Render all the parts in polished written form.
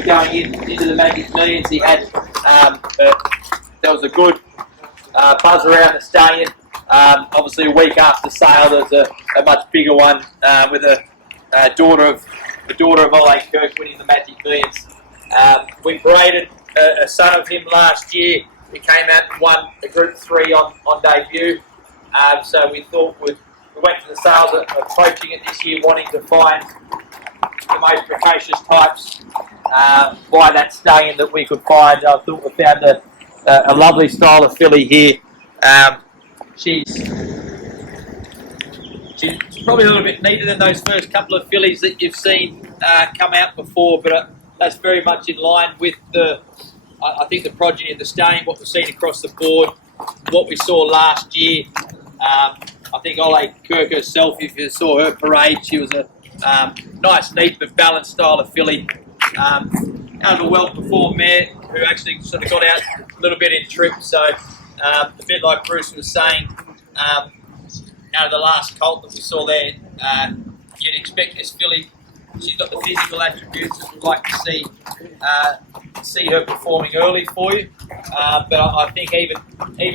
sort of going into the Magic Millions. He had there was a good buzz around the stallion. Obviously, a week after sale, there's a much bigger one with a daughter of Ole Kirk winning the Magic Millions. We paraded a son of him last year. He came out and won a Group 3 on debut. So we thought we went to the sales approaching it this year, wanting to find the most precocious types by that stallion that we could find. I thought we found a lovely style of filly here. She's probably a little bit neater than those first couple of fillies that you've seen come out before, but that's very much in line with I think the progeny of the stallion, what we've seen across the board, what we saw last year. I think Ole Kirk herself, if you saw her parade, she was a nice, neat but balanced style of filly. Out of a well-performed mare who actually sort of got out a little bit in trip. So a bit like Bruce was saying, out of the last colt that we saw there, you'd expect this filly. She's got the physical attributes that we'd like to see her performing early for you. But I think even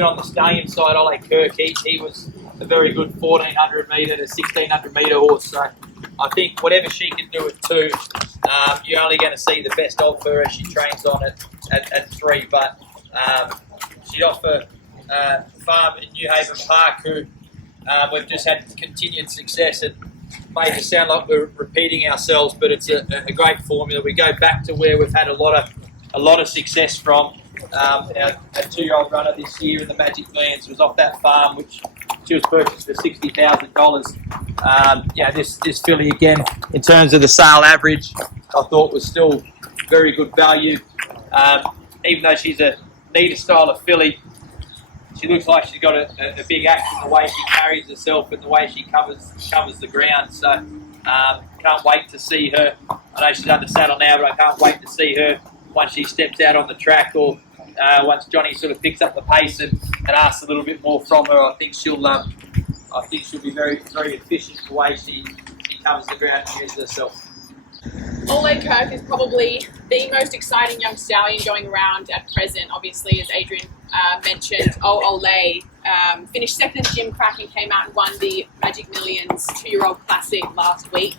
on the stallion side, Ole Kirk, he was a very good 1400 metre to 1600 metre horse. So I think whatever she can do at 2, you're only going to see the best of her as she trains on it at 3. But she's off a farm in New Haven Park who we've just had continued success and made it sound like we're repeating ourselves, but it's a great formula. We go back to where we've had a lot of success from. Our 2-year-old runner this year in the Magic Millions was off that farm, which she was purchased for $60,000. This filly again, in terms of the sale average, I thought was still very good value. Even though she's a neater style of filly, she looks like she's got a big action, the way she carries herself and the way she covers the ground. So can't wait to see her. I know she's under saddle now, but I can't wait to see her once she steps out on the track, or once Johnny sort of picks up the pace and asks a little bit more from her. I think she'll be very, very efficient the way she covers the ground and uses herself. Ole Kirk is probably the most exciting young stallion going around at present. Obviously, as Adrian mentioned, Ole finished second in Jim Crack and came out and won the Magic Millions 2-year-old Classic last week.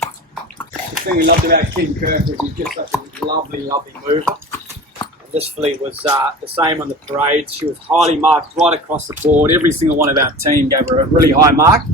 The thing we loved about Kirk was he's just such a lovely mover. And this filly was the same on the parade. She was highly marked right across the board. Every single one of our team gave her a really high mark.